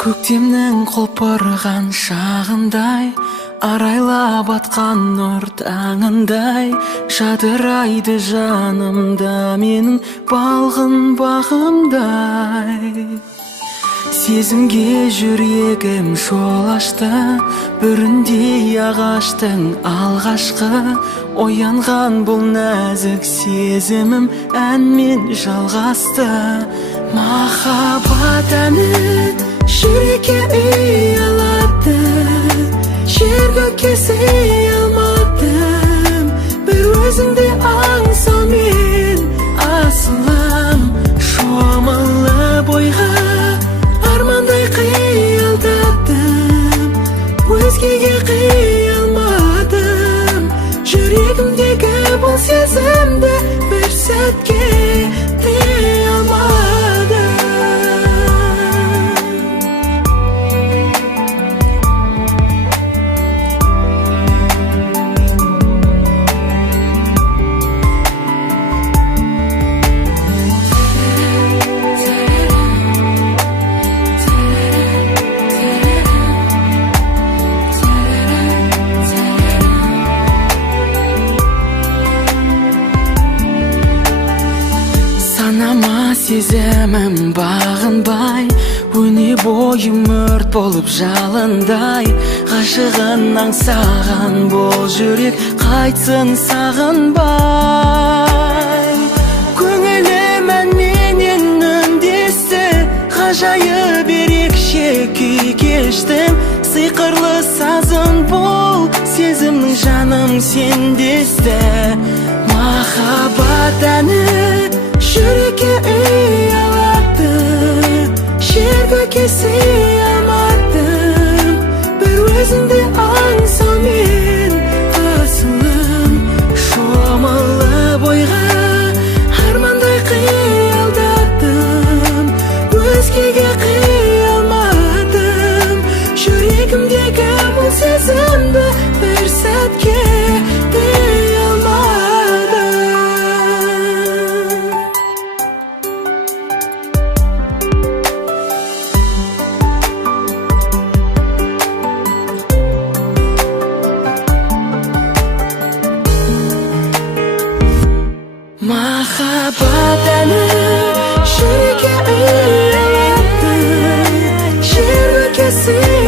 Көктемнің құлпырған шағындай, арайлап атқан нұр таңындай, жадырайды жанымда менің балғын бағымдай. Сезімге жүрегім жол ашты, бүріндей ағаштың алғашқы, оянған бұл нәзік сезімім әнмен жалғасты. Махаббат әні жүрекке үй алады, жер-көкке сый алмадым, бір өзіңді аңсаумен асылым. Шомылып ойға армандай қиялдадым, өзгеге қия алмадым, жүрегімдегі бұл сезімді бір сәтке тыя алмадым. Санама сезімім бағынбай, өне бойым өрт болып жалындай, ғашығын аңсаған бұл жүрек қайтсын сағынбай. Көңілім әнменен үндесті, ғажайып ерекше күй кештім, сиқырлы сазын бұл сезімнің жаным сендесті. Махаббат әні жүрекке үй алады, жер-көкке сый алмадым, бір өзіңді аңсаумен асылым. Шомылып ойға армандай қиялдадым, өзгеге қия алмадым, жүрегімдегі бұл сезімді бір сәтке тыя алмадым. Махаббат әні жүрекке үй алады, жер-көкке сый